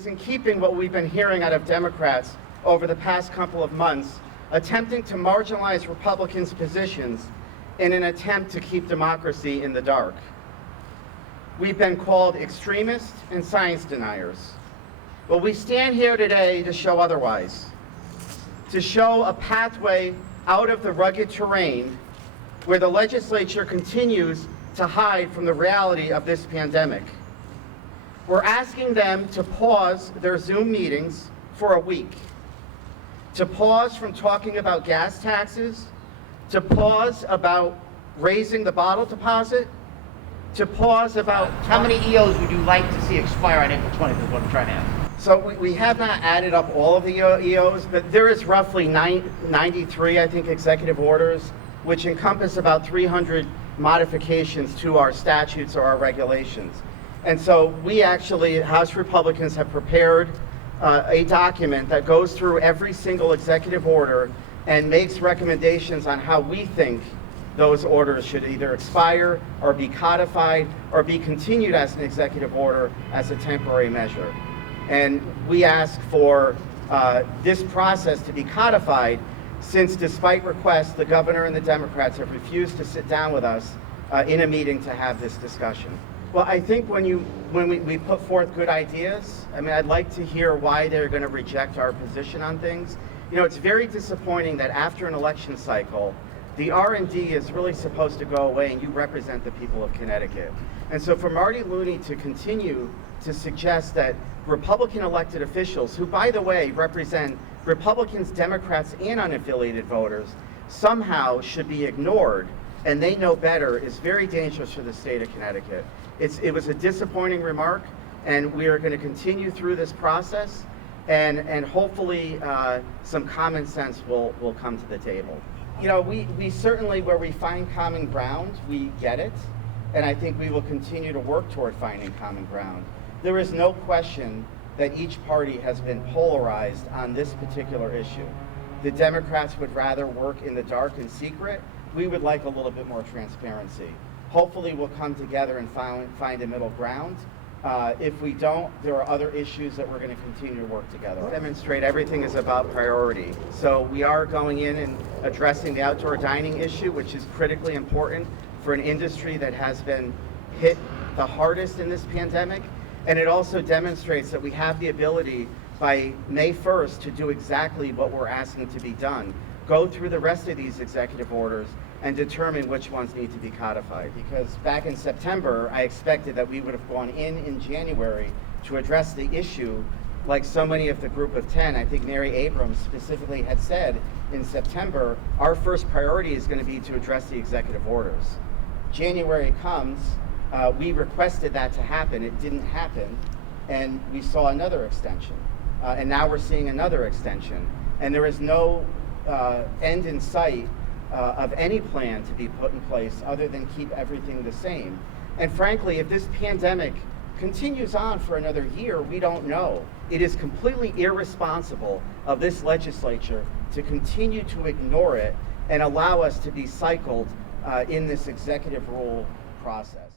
is in keeping what we've been hearing out of Democrats over the past couple of months, attempting to marginalize Republicans' positions in an attempt to keep democracy in the dark. We've been called extremists and science deniers. But we stand here today to show otherwise, to show a pathway out of the rugged terrain where the legislature continues to hide from the reality of this pandemic. We're asking them to pause their Zoom meetings for a week, to pause from talking about gas taxes, to pause about raising the bottle deposit, to pause about... How many EOs would you like to see expire on April 20th is what I'm trying to ask. So we have not added up all of the EOs, but there is roughly 93, I think, executive orders, which encompass about 300 modifications to our statutes or our regulations. And so we actually, House Republicans, have prepared a document that goes through every single executive order and makes recommendations on how we think those orders should either expire or be codified or be continued as an executive order as a temporary measure. And we ask for this process to be codified, since despite requests, the governor and the Democrats have refused to sit down with us in a meeting to have this discussion. Well, I think when we put forth good ideas, I mean, I'd like to hear why they're going to reject our position on things. You know, it's very disappointing that after an election cycle, the R&D is really supposed to go away and you represent the people of Connecticut. And so for Marty Looney to continue to suggest that Republican elected officials, who by the way represent Republicans, Democrats, and unaffiliated voters, somehow should be ignored and they know better, is very dangerous for the state of Connecticut. It was a disappointing remark, and we are going to continue through this process, and hopefully some common sense will come to the table. You know, we certainly, where we find common ground, we get it, and I think we will continue to work toward finding common ground. There is no question that each party has been polarized on this particular issue. The Democrats would rather work in the dark and secret. We would like a little bit more transparency. Hopefully we'll come together and find a middle ground. If we don't, there are other issues that we're going to continue to work together. Demonstrate everything is about priority. So we are going in and addressing the outdoor dining issue, which is critically important for an industry that has been hit the hardest in this pandemic. And it also demonstrates that we have the ability by May 1st to do exactly what we're asking to be done. Go through the rest of these executive orders and determine which ones need to be codified. Because back in September, I expected that we would have gone in January to address the issue like so many of the group of 10. I think Mary Abrams specifically had said in September, our first priority is going to be to address the executive orders. January comes, we requested that to happen, it didn't happen, and we saw another extension. And now we're seeing another extension. And there is no end in sight of any plan to be put in place other than keep everything the same. And frankly, if this pandemic continues on for another year, we don't know. It is completely irresponsible of this legislature to continue to ignore it and allow us to be cycled in this executive rule process.